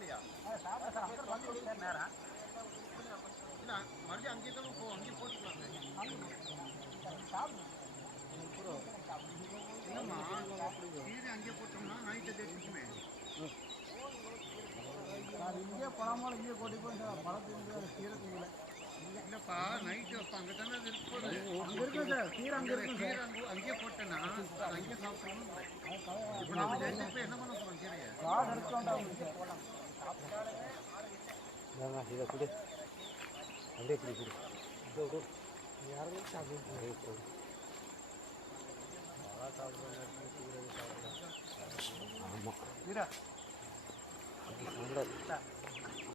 சாப்பிடலையா? நேரம் இல்லை, மறுபடியும் அங்கேயே தான் அங்கேயே போட்டுக்கலாங்க. இல்லைம்மா, கீரை அங்கேயே போட்டோம்னா நைட்டு தேய்ச்சிக்குமே. இங்கே பழமாலும் இங்கே கொட்டி போய் பழத்துக்கு கீரை தூங்கல. இல்லைப்பா, நைட்டு அப்போ அங்கே தானே இருக்குது. அங்கே இருக்கும் சார், கீரை அங்கே இருக்கும். கீரை அங்கேயே போட்டேன்னா அங்கேயே சாப்பிடணும். இப்போ நம்ம எடுத்துட்டு என்ன பண்ண போகிறோம் கீரையை? காடு எடுத்துக்கொண்டாங்க சார். இதை கொடு, அப்படியே இப்படி கொடு. இதோ யாரும் சாப்பிடுவோம். ஆமாம்.